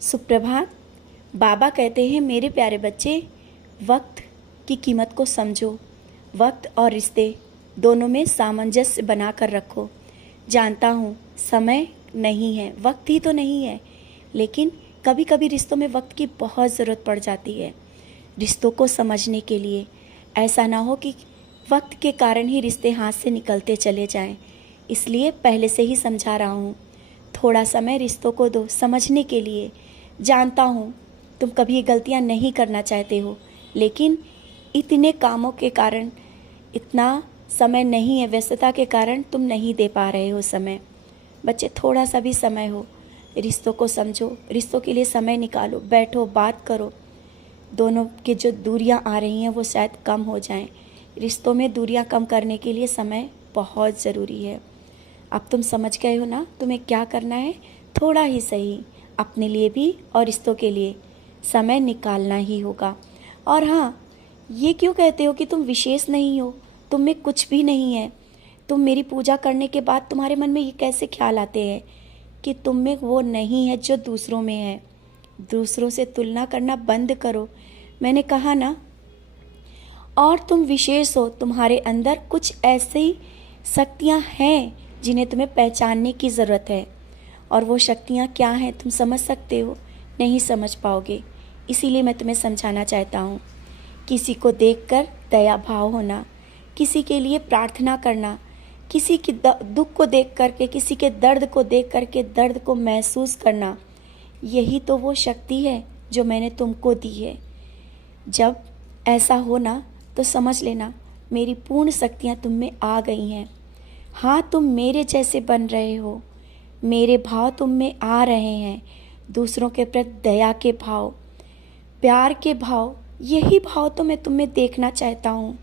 सुप्रभात। बाबा कहते हैं मेरे प्यारे बच्चे, वक्त की कीमत को समझो। वक्त और रिश्ते दोनों में सामंजस्य बना कर रखो। जानता हूँ समय नहीं है, वक्त ही तो नहीं है, लेकिन कभी कभी रिश्तों में वक्त की बहुत ज़रूरत पड़ जाती है। रिश्तों को समझने के लिए ऐसा ना हो कि वक्त के कारण ही रिश्ते हाथ से निकलते चले जाएं। इसलिए पहले से ही समझा रहा हूँ, थोड़ा समय रिश्तों को दो समझने के लिए। जानता हूँ तुम कभी ये गलतियाँ नहीं करना चाहते हो, लेकिन इतने कामों के कारण, इतना समय नहीं है, व्यस्तता के कारण तुम नहीं दे पा रहे हो समय। बच्चे थोड़ा सा भी समय हो, रिश्तों को समझो, रिश्तों के लिए समय निकालो, बैठो, बात करो। दोनों की जो दूरियां आ रही हैं वो शायद कम हो जाएं। रिश्तों में दूरियां कम करने के लिए समय बहुत ज़रूरी है। अब तुम समझ गए हो ना तुम्हें क्या करना है। थोड़ा ही सही अपने लिए भी और रिश्तों के लिए समय निकालना ही होगा। और हाँ, ये क्यों कहते हो कि तुम विशेष नहीं हो, तुम में कुछ भी नहीं है। तुम मेरी पूजा करने के बाद तुम्हारे मन में ये कैसे ख्याल आते हैं कि तुम में वो नहीं है जो दूसरों में है। दूसरों से तुलना करना बंद करो, मैंने कहा ना। और तुम विशेष हो, तुम्हारे अंदर कुछ ऐसी शक्तियाँ हैं जिन्हें तुम्हें पहचानने की ज़रूरत है। और वो शक्तियाँ क्या हैं तुम समझ सकते हो? नहीं समझ पाओगे, इसीलिए मैं तुम्हें समझाना चाहता हूँ। किसी को देखकर दया भाव होना, किसी के लिए प्रार्थना करना, किसी के दुख को देख करके, किसी के दर्द को देख करके दर्द को महसूस करना, यही तो वो शक्ति है जो मैंने तुमको दी है। जब ऐसा हो ना तो समझ लेना मेरी पूर्ण शक्तियाँ तुम में आ गई हैं। हाँ, तुम मेरे जैसे बन रहे हो, मेरे भाव तुम में आ रहे हैं। दूसरों के प्रति दया के भाव, प्यार के भाव, यही भाव तो मैं तुम में देखना चाहता हूँ।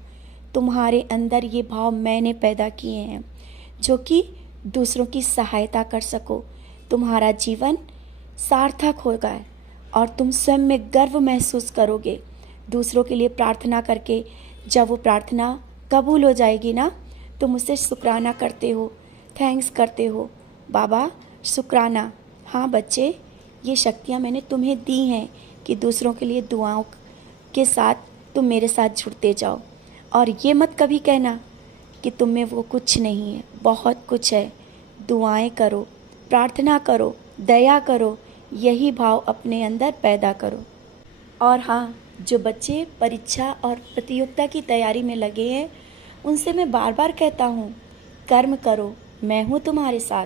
तुम्हारे अंदर ये भाव मैंने पैदा किए हैं जो कि दूसरों की सहायता कर सको। तुम्हारा जीवन सार्थक होगा और तुम स्वयं में गर्व महसूस करोगे दूसरों के लिए प्रार्थना करके। जब वो प्रार्थना कबूल हो जाएगी ना, तुम उससे शुक्राना करते हो, थैंक्स करते हो, बाबा शुक्राना। हाँ बच्चे, ये शक्तियाँ मैंने तुम्हें दी हैं कि दूसरों के लिए दुआओं के साथ तुम मेरे साथ जुड़ते जाओ। और ये मत कभी कहना कि तुम में वो कुछ नहीं है, बहुत कुछ है। दुआएं करो, प्रार्थना करो, दया करो, यही भाव अपने अंदर पैदा करो। और हाँ, जो बच्चे परीक्षा और प्रतियोगिता की तैयारी में लगे हैं, उनसे मैं बार बार कहता हूँ, कर्म करो, मैं हूँ तुम्हारे साथ।